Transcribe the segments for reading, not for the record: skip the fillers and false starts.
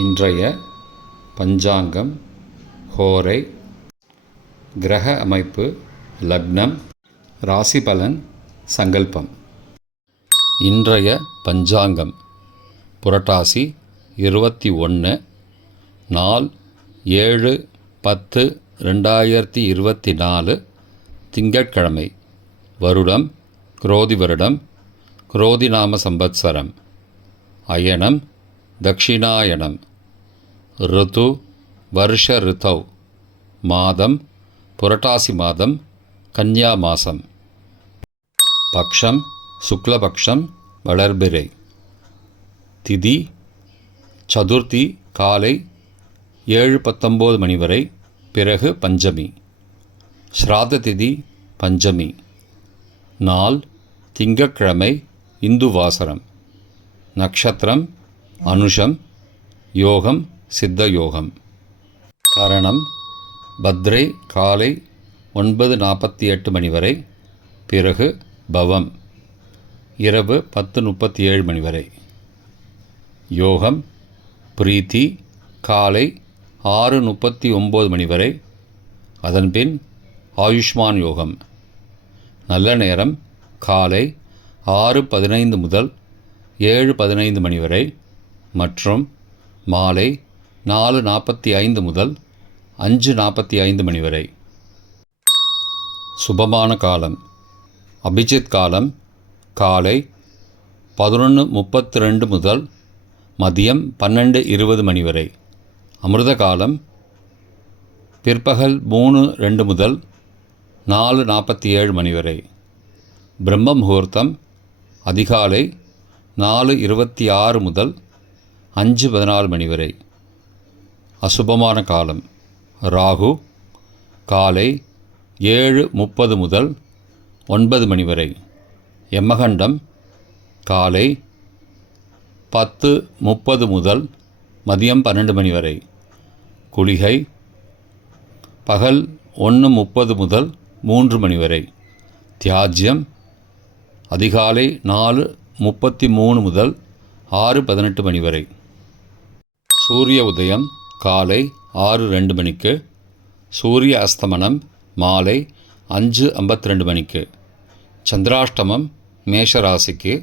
இன்றைய பஞ்சாங்கம், ஹோரை, கிரக அமைப்பு, லக்னம், ராசி பலன், சங்கல்பம். இன்றைய பஞ்சாங்கம் புரட்டாசி 21 நாள் 7/10/2024 திங்கட்கிழமை. வருடம் குரோதி வருடம், குரோதி நாம சம்பத்சரம். அயனம் தக்ஷிணாயனம். ரிது வருஷ ரிதௌ. மாதம் புரட்டாசி மாதம், கன்யா மாசம். பக்ஷம் சுக்லபக்ஷம், வளர்பிறை. திதி சதுர்த்தி காலை 7:19 மணி வரை, பிறகு பஞ்சமி. ஸ்ராத்த திதி பஞ்சமி. நாள் திங்கட்கிழமை, இந்து வாசரம். நக்ஷத்திரம் அனுஷம். யோகம் சித்த யோகம். கரணம் பத்ரை காலை 9:48 மணி வரை, பிறகு பவம் இரவு 10:37 மணி வரை. யோகம் பிரீத்தி காலை 6:39 மணி வரை, அதன்பின் ஆயுஷ்மான் யோகம். நல்ல நேரம் காலை 6:15 முதல் 7:15 மணி வரை மற்றும் மாலை 4:45 முதல் 5:45 மணி வரை. சுபமான காலம் அபிஜித் காலம் காலை 11:32 முதல் மதியம் 12:20 மணி வரை. அமிர்த காலம் பிற்பகல் 3:02 முதல் 4:47 மணி வரை. பிரம்ம முகூர்த்தம் அதிகாலை 4:26 முதல் 5:14 மணி வரை. அசுபமான காலம் ராகு காலை 7:30 முதல் 9 மணி வரை. யமகண்டம் காலை 10:30 முதல் மதியம் 12 மணி வரை. குளிகை பகல் 1:30 முதல் 3 மணி வரை. தியாஜ்யம் அதிகாலை 4:33 முதல் 6:18 மணி வரை. சூரிய உதயம் காலை 6:02 மணிக்கு. சூரிய அஸ்தமனம் மாலை 5:52 மணிக்கு. சந்திராஷ்டமம் மேஷராசிக்கு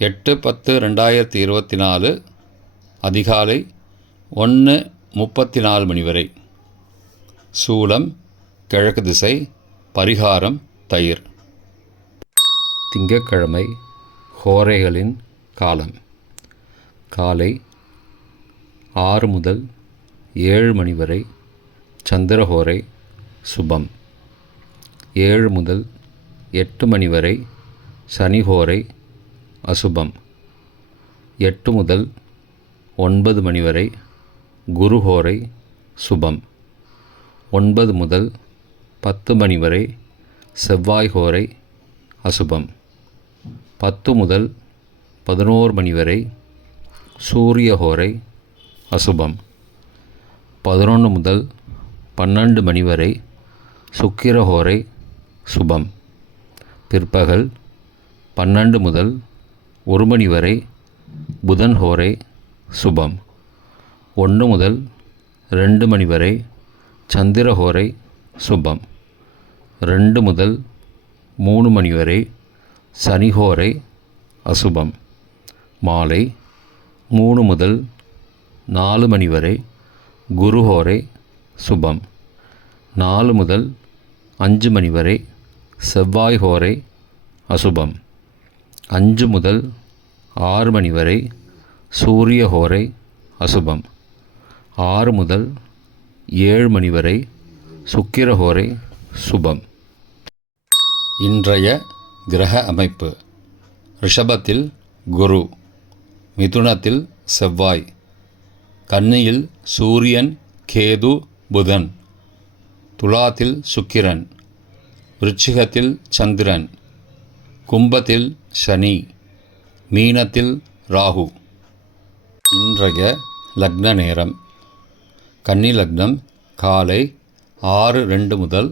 8/10/2024 அதிகாலை 1:34 மணி வரை. சூலம் கிழக்கு திசை. பரிகாரம் தயிர். திங்கட்கிழமை ஹோரைகளின் காலம் காலை 6 முதல் 7 மணி வரை சந்திரஹோரை சுபம். 7 முதல் 8 மணி வரை சனிஹோரை அசுபம். 8 முதல் 9 மணி வரை குருஹோரை சுபம். 9 முதல் 10 மணி வரை செவ்வாய் ஹோரை அசுபம். 10 முதல் 11 மணி வரை சூரிய ஹோரை அசுபம். 11 முதல் 12 மணி வரை சுக்கிர ஹோரை சுபம். பிற்பகல் 12 முதல் 1 மணி வரை புதன் ஹோரை சுபம். 1 முதல் 2 மணி வரை சந்திர ஹோரை சுபம். 2 முதல் 3 மணி வரை சனிஹோரை அசுபம். மாலை 3 முதல் 4 மணி வரை குருஹோரை சுபம். 4 முதல் 5 மணி வரை செவ்வாய் ஹோரை அசுபம். 5 முதல் 6 மணி வரை சூரிய ஹோரை அசுபம். 6 முதல் 7 மணி வரை சுக்கிர ஹோரை சுபம். இன்றைய கிரக அமைப்பு ரிஷபத்தில் குரு, மிதுனத்தில் செவ்வாய், கன்னியில் சூரியன், கேது, புதன், துலாத்தில் சுக்கிரன், விருச்சிகத்தில் சந்திரன், கும்பத்தில் சனி, மீனத்தில் ராகு. இன்றைய லக்ன நேரம் கன்னி லக்னம் காலை 6:02 முதல்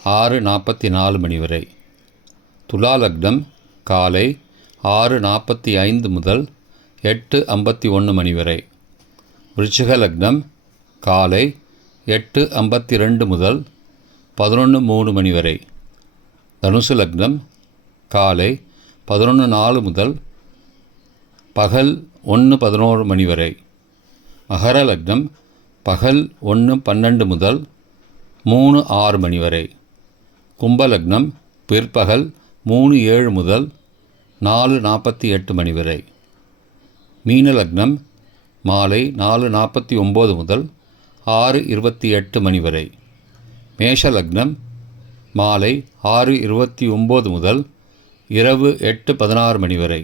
6:44 மணி வரை. துலா லக்னம் காலை 6:45 முதல் 8:51 மணி வரை. விருச்சிக லக்னம் காலை 8:52 முதல் 11:03 மணி வரை. தனுசு லக்னம் காலை 11:04 முதல் பகல் 1:11 மணி வரை. மகர லக்னம் பகல் 1:12 முதல் 3:06 மணி வரை. கும்பலக்னம் பிற்பகல் 3:07 முதல் 4:48 மணி வரை. மீன லக்னம் மாலை 4:49 முதல் 6:28 மணி வரை. மேஷ லக்னம் மாலை 6:29 முதல் இரவு 8:16 மணி வரை.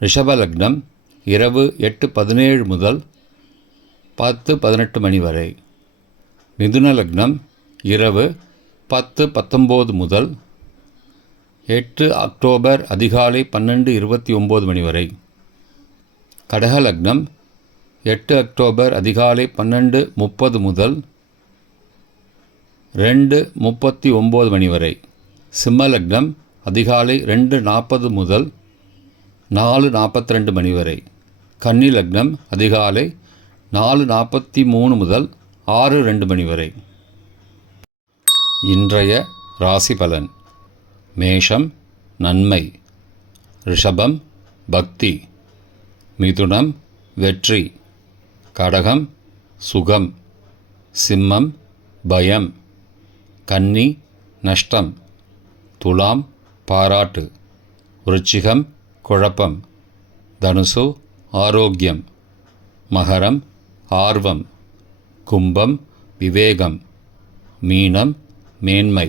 ரிஷப லக்னம் இரவு 8:17 முதல் 10:18 மணி வரை. மிதுன லக்னம் இரவு 10:19 முதல் 8 அக்டோபர் அதிகாலை 12:29 மணி வரை. கடக லக்னம் 8 அக்டோபர் அதிகாலை 12:30 முதல் 2:39 மணி வரை. சிம்ம லக்னம் அதிகாலை 2:40 முதல் 4:42 மணி வரை. கன்னி லக்னம் அதிகாலை 4:43 முதல் 6:02 மணி வரை. இன்றைய ராசி பலன். மேஷம் நன்மை, ரிஷபம் பக்தி, மிதுனம் வெற்றி, கடகம் சுகம், சிம்மம் பயம், கன்னி நஷ்டம், துலாம் பாராட்டு, விருச்சிகம் குழப்பம், தனுசு ஆரோக்கியம், மகரம் ஆர்வம், கும்பம் விவேகம், மீனம் மேன்மை.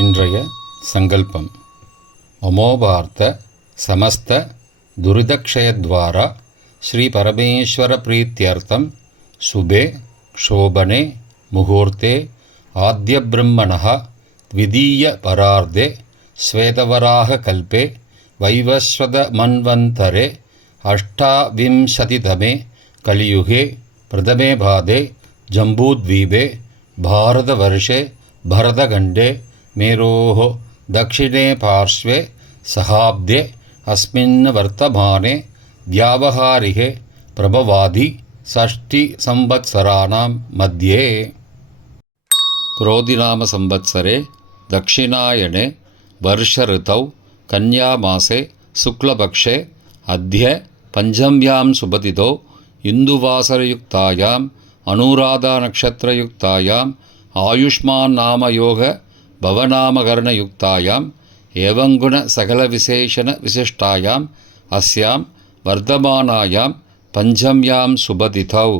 இன்றைய சங்கல்பம். அமோபார்த்த சமஸ்த துரிதக்ஷயத்வாரா ஸ்ரீ பரமேஸ்வர பிரீத்யர்த்தம் சுபே க்ஷோபனே முகூர்த்தே ஆத்ய பிரம்மணः த்விதீய பரார்த்தே ஸ்வேதவராக கல்பே வைவஸ்வத மன்வந்தரே அஷ்டாவிம்சதிதமே கலியுகே பிரதமே பாதே ஜம்பூத்வீபே பாரதவர்ஷே பரதகண்டே மேரோः दक्षिणे पार्श्वे सहाब्दे अस्मिन् वर्तमाने व्यावहारिके प्रभवादि षष्टिसंवत्सराणां मध्ये क्रोधिनाम संवत्सरे दक्षिणायने वर्षऋतौ कन्यामासे शुक्लपक्षे अद्य पञ्चम्यां सुबतिथौ इन्दुवासरयुक्तायाम् अनुराधानक्षत्रयुक्तायाम् आयुष्मान्नामयोग भवनामकरणयुक्तायाम् एवंगुण सकलविशेषण विशिष्टायाम् अस्यां वर्धमानायां पञ्चम्यां सुबतिथौ